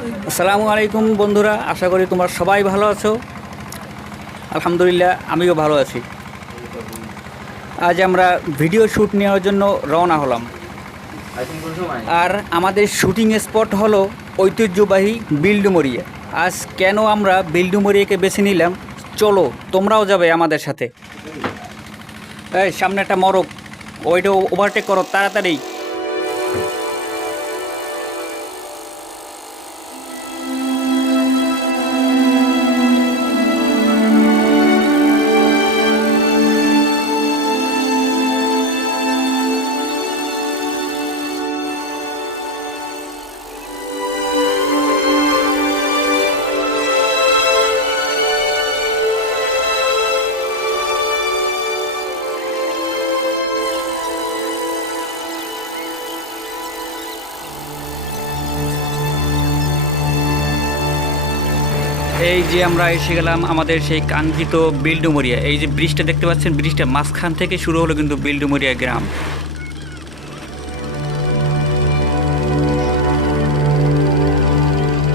আসসালামু আলাইকুম বন্ধুরা, আশা করি তোমরা সবাই ভালো আছো। আলহামদুলিল্লাহ আমিও ভালো আছি। আজ আমরা ভিডিও শ্যুট নেওয়ার জন্য রওনা হলাম। আর আমাদের শুটিং স্পট হলো ঐতিহ্যবাহী বিল্ডুমরিয়া। আজ কেন আমরা বিল্ডুমরিয়াকে বেছে নিলাম, চলো তোমরাও যাবে আমাদের সাথে। এই সামনে একটা মরক, ওইটা ওভারটেক করো তাড়াতাড়ি। এই যে আমরা এসে গেলাম আমাদের সেই কাঙ্ক্ষিত বিল্ডুমরিয়া। এই যে ব্রিজটা দেখতে পাচ্ছেন, ব্রিজটা মাঝখান থেকে শুরু হলো কিন্তু বিল্ডুমরিয়া গ্রাম।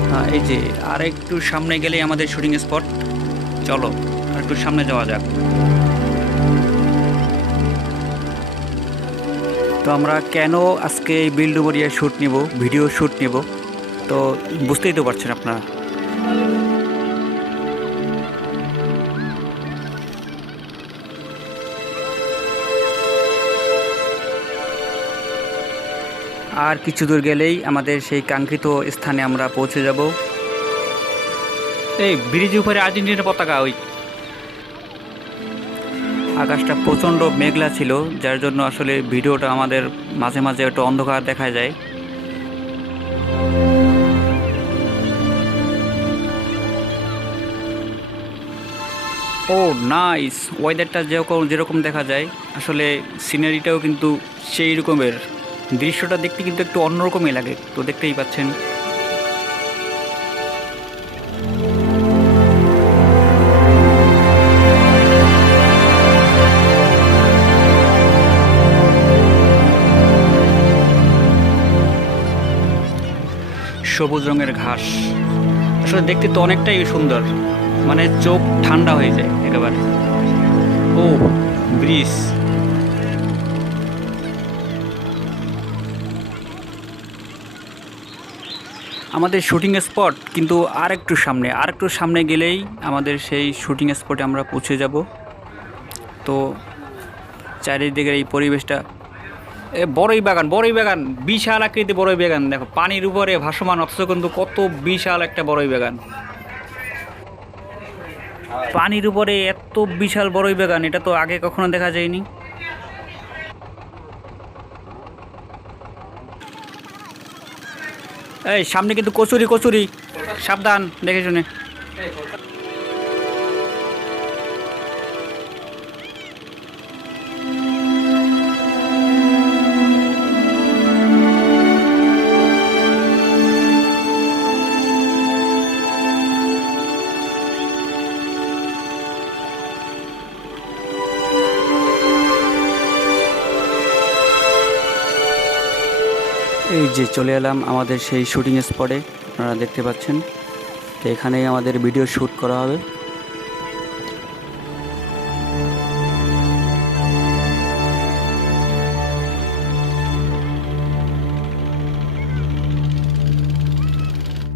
হ্যাঁ, এই যে আর একটু সামনে গেলেই আমাদের শুটিং স্পট। চলো আর একটু সামনে যাওয়া যাক। তো আমরা কেন আজকে এই বিল্ডুমরিয়া শ্যুট নিব, ভিডিও শ্যুট নিব, তো বুঝতেই তো পারছেন আপনারা। আর কিছু দূর গেলেই আমাদের সেই কাঙ্ক্ষিত স্থানে আমরা পৌঁছে যাব। এই ব্রিজের উপরে আর্জেন্টিনার পতাকা। ওই আকাশটা প্রচণ্ড মেঘলা ছিল, যার জন্য আসলে ভিডিওটা আমাদের মাঝে মাঝে একটু অন্ধকার দেখা যায়। ও নাইস, ওয়েদারটা যেরকম দেখা যায়, আসলে সিনারিটাও কিন্তু সেই রকমের। দৃশ্যটা দেখতে কিন্তু একটু অন্যরকমই লাগে, তো দেখতেই পাচ্ছেন। সবুজ রঙের ঘাস, আসলে দেখতে তো অনেকটাই সুন্দর, মানে চোখ ঠান্ডা হয়ে যায় একেবারে। ও ব্রিজ, আমাদের শুটিং স্পট কিন্তু আর একটু সামনে গেলেই আমাদের সেই শুটিং স্পটে আমরা পৌঁছে যাব। তো চারিদিকের এই পরিবেশটা, বড়ই বাগান, বিশাল আকৃতি বড়ই বাগান। দেখো পানির উপরে ভাসমান, অথচ কিন্তু কত বিশাল একটা বড়ই বাগান। পানির উপরে এত বিশাল বড়ই বাগান, এটা তো আগে কখনো দেখা যায়নি। এই সামনে কিন্তু কচুরি, সাবধান দেখে শুনে। এই যে চলে এলাম আমাদের সেই শুটিং স্পটে, আপনারা দেখতে পাচ্ছেন। তো এখানেই আমাদের ভিডিও শ্যুট করা হবে।